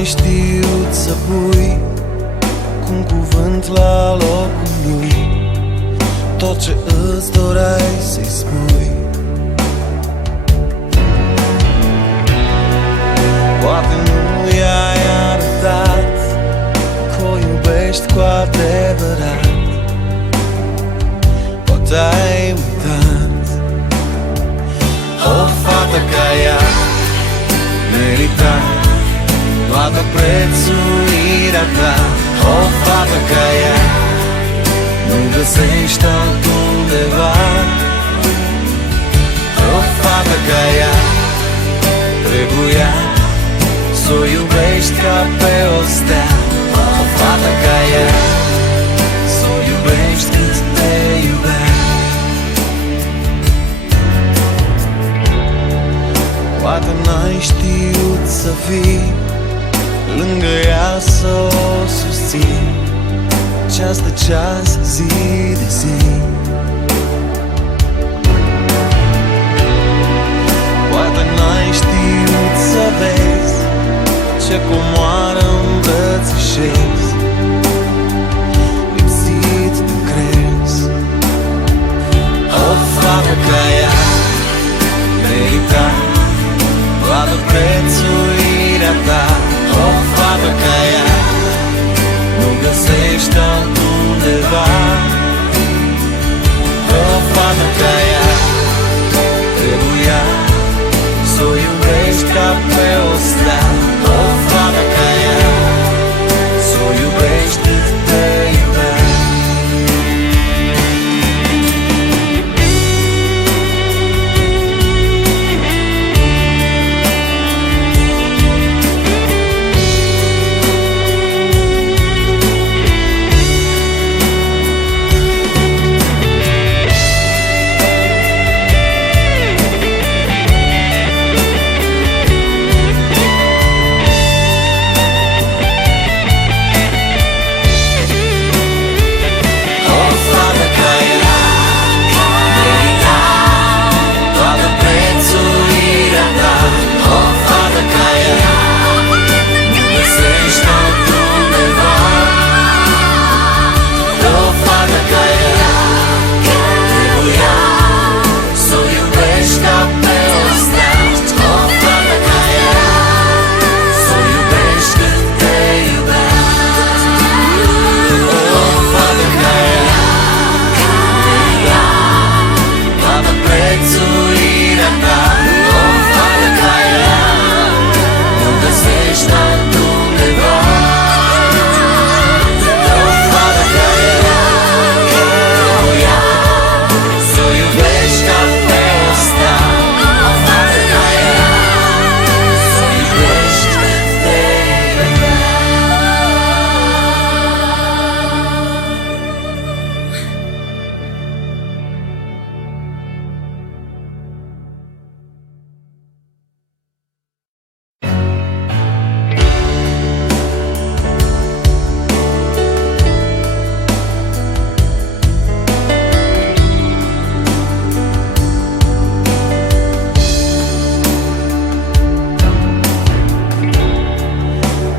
n-ai știut să pui cu un cuvânt la locul lui tot ce îți doreai să-i spui. Poate nu i-ai arătat că o iubești cu adevărat, poate ai uitat. O fată ca ea merita toată prețuirea ta. O fată ca ea nu găsești altundeva. O fată ca ea trebuia să o iubești ca pe o stea. O fată ca ea să o iubești cât te iubea. Poate n-ai știut să fii lângă ea să o susții ceas de ceas, zi de zi. Poate n-ai știut să vezi ce comoară îmbrățișezi, lipsit de crez. O fată ca ea merita toată prețuirea ta. O fată ca ea nu găsești altundeva. O fată ca ea trebuia să o iubești ca pe o stea. O fată ca ea să o iubești cât te iubea.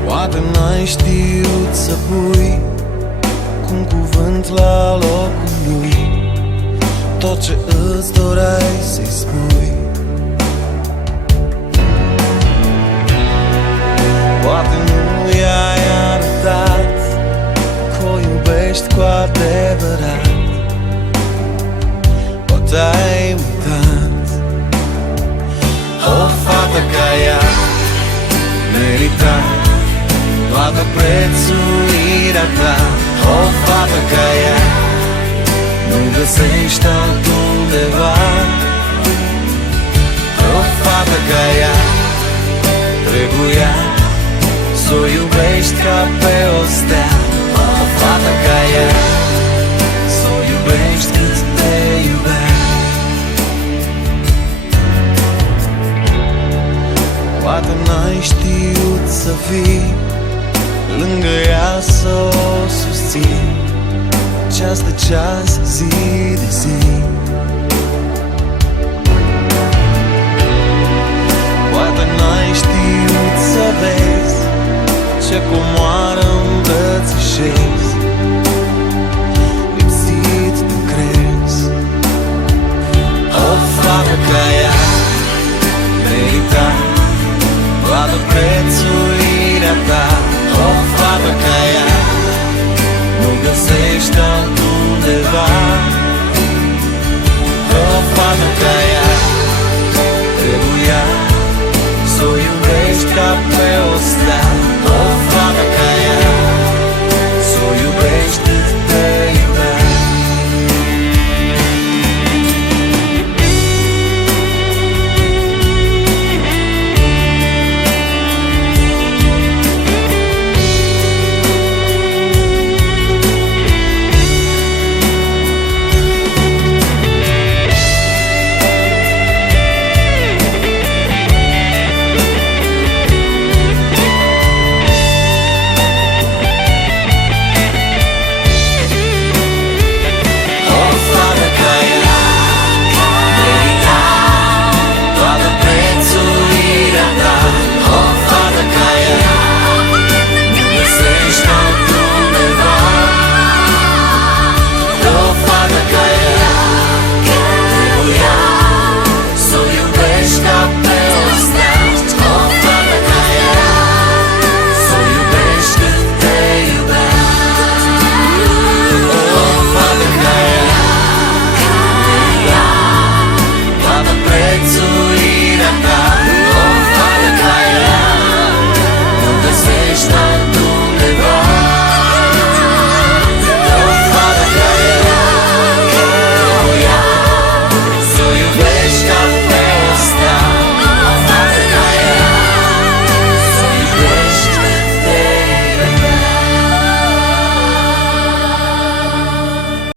Poate n-ai știut să pui cu un cuvânt la locul lui tot ce îți doreai să-i spui. Poate nu i-ai arătat că o iubești cu adevărat, poate ai uitat. O fată ca ea merita toată prețuirea ta. O fată ca ea nu găsești altundeva. O fată ca ea trebuia să o iubești ca pe o stea. O fată ca ea să o iubești cât te iubea. Poate n-ai știut să fii lângă ea să o susții ceas de ceas, zi de zi. Poate n-ai știut să vezi deixa cu moară îmbrățișez, lipsit de crez. O fată ca ea merita toată prețuirea ta. O fată ca ea nu găsești altundeva.